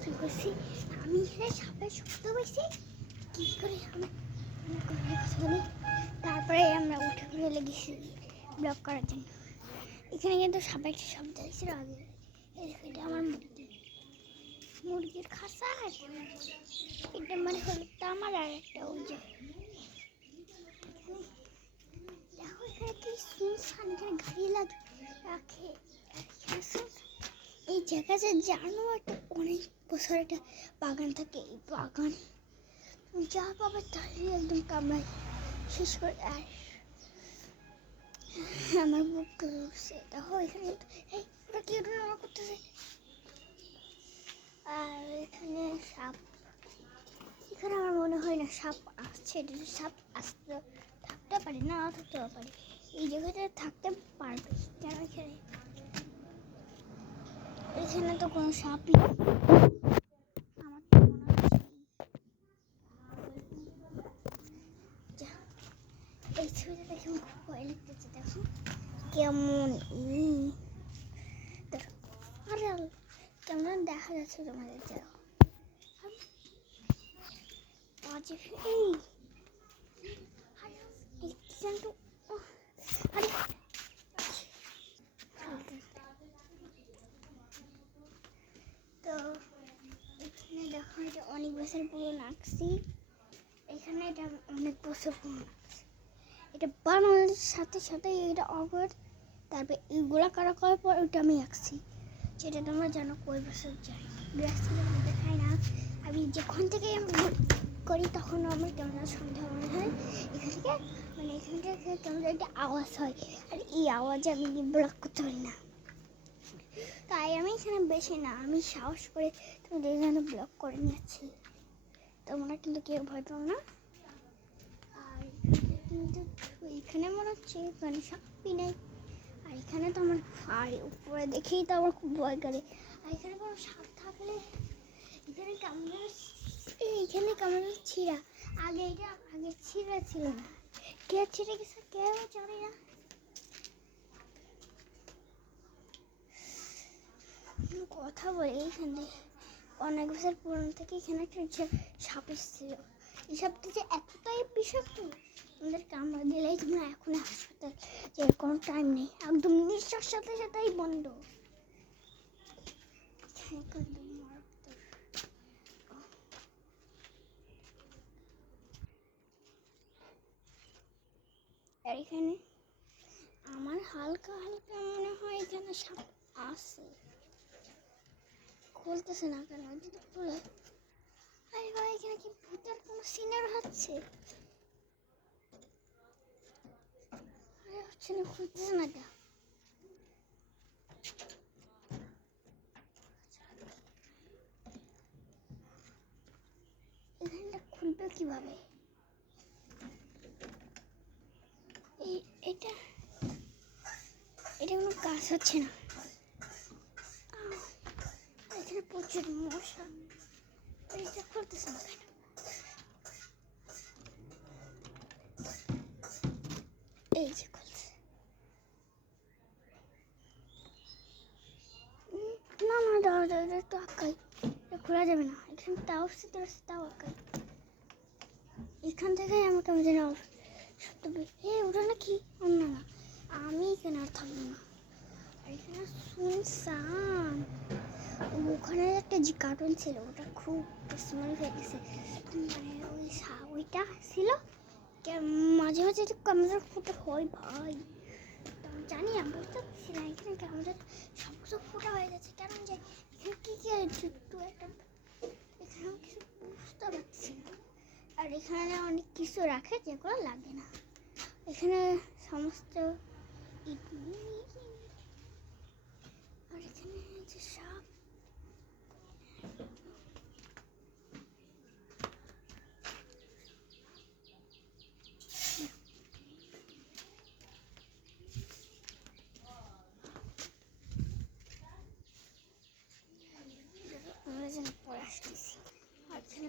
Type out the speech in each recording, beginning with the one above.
কি করছি, আমি এখানে সাপের শব্দ পেয়েছি, কি করে আমার কথা বলি। তারপরে আমরা উঠে ফেলে গেছি ব্লক করার জন্য। এখানে কিন্তু সাপের একটা শব্দ হয়েছিল আগে। এটা আমার মুরগির খাঁচা, এটা মানে হলো আমার আর একটা ওই যে দেখো এখানে কি শুনশান, এখানে গাড়ি লাগে রাখে। এই জায়গাটা জানো একটা অনেক বছর একটা বাগান থাকে, এই বাগান তুমি যা পাবে তাই একদম কামড়ায় শেষ করে। আর আমার বুক করছে দেখো এখানে, এই ওরা কি ওরা করতেছে। আর এখানে সাপ, এখানে আমার মনে হয় না সাপ আসছে, সাপ আসতে থাকতে পারে না থাকতেও পারে, এই জায়গাটা থাকতে পারবে কেন। এখানে তো কোনো সাপই আমার তো মনে হচ্ছে। এই ছবিটা দেখে আমার খুব ভয় লাগতেছে, দেখো কেমন আরে কেমন দেখা যাচ্ছে তোমাদের। দেখো তো এখানে দেখো এটা অনেক বছর পুরনো আঁকছি, এখানে এটা অনেক বছর পুরনো আঁকছি, এটা বানানোর সাথে সাথে এটা অগর, তারপরে এইগুলা করার পর ওইটা আমি আঁকছি, যেটা তোমরা জানো কই বছর যাই দেখাই না। আমি যখন থেকে করি তখন আমার কেমন সন্দেহ মনে হয় এখান থেকে, মানে এখান থেকে কেমন একটা আওয়াজ হয়, আর এই আওয়াজে আমি ব্লক করতে পারি না, তাই আমি এখানে বেশি না, আমি সাহস করে তোমাদের এখানে ব্লক করে নিয়েছি। তোমরা কিন্তু কেউ ভয় পাও না। আর কিন্তু এখানে মনে হচ্ছে এখানে সাপই নেই, আর এখানে তো আমার আর উপরে দেখেই তো আমার খুব ভয় করে। আর এখানে কোনো সাপ থাকলে এখানে এইখানে কামড় ছিঁড়া, আগে এটা আগে ছিঁড়া ছিল না, কে ছিঁড়ে গেছে কেউ জানে না। কথা বলে এইখানে অনেক বছর পুরনো থেকে এখানে একটা সাপ এসেছিল, এই সাপটা যে এতটাই বিষাক্ত তোমাদের কামড় দিলেই তোমরা এখন হাসপাতাল যে কোনো টাইম নেই, একদম নিঃশ্বাস সাথে সাথেই বন্ধ। আর এখানে আমার হালকা হালকা মনে হয় এখানে সাপ আছে, খুলতেছে না কেন যদি খুলে। আরে ভাই এখানে কি ভূতের কোনো সিনার হচ্ছে, আরে হচ্ছে না, খুলতেছে না কেন। এখানটা খুলবে কিভাবে, এটা এটা কোনো কাজ হচ্ছে না। এখানে প্রচুর মশা, এটা খুলতেছে না কেন। এই যে খুলছে, না না দাঁড়া একটু আঁকাই, এটা খোলা যাবে না, এখানে তাও তাও আঁকাই, এখান থেকে আমাকে আমি যেন ওটা নাকি অন্য না, আমি এখানে আর থাকবো না। আর এখানে শুনশান, ওখানে একটা যে কার্টুন ছিল ওটা খুব স্মেল হয়ে গেছে, মানে ওইটা ছিল মাঝে মাঝে কামড়ার ফুটে হয় ভাই, জানি না বুঝতে পারছি না এখানে কামড়ার সব কিছু ফোটা হয়ে যাচ্ছে কেন, যে এখানে কি কি একটু একটা এখানে কিছু বুঝতে পারছি না। আর এখানে অনেক কিছু রাখে যেগুলো লাগে না, এখানে সমস্ত আর এখানে যে সাপ, আমরা যেন পরে আসতেছি আর যেন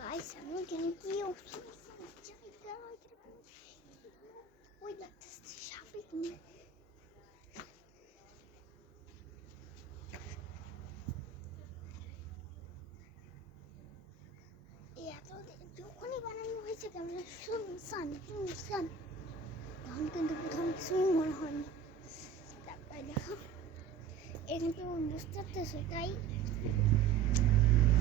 গাইস আমি এখানে কি ওই লাগতেছে সাপে ক্যামেরা শুনশান শুনশান, তখন কিন্তু প্রথম কিছুই মনে হয়নি। তারপরে দেখো এখানে তো বুঝতে পারতেছো, তাই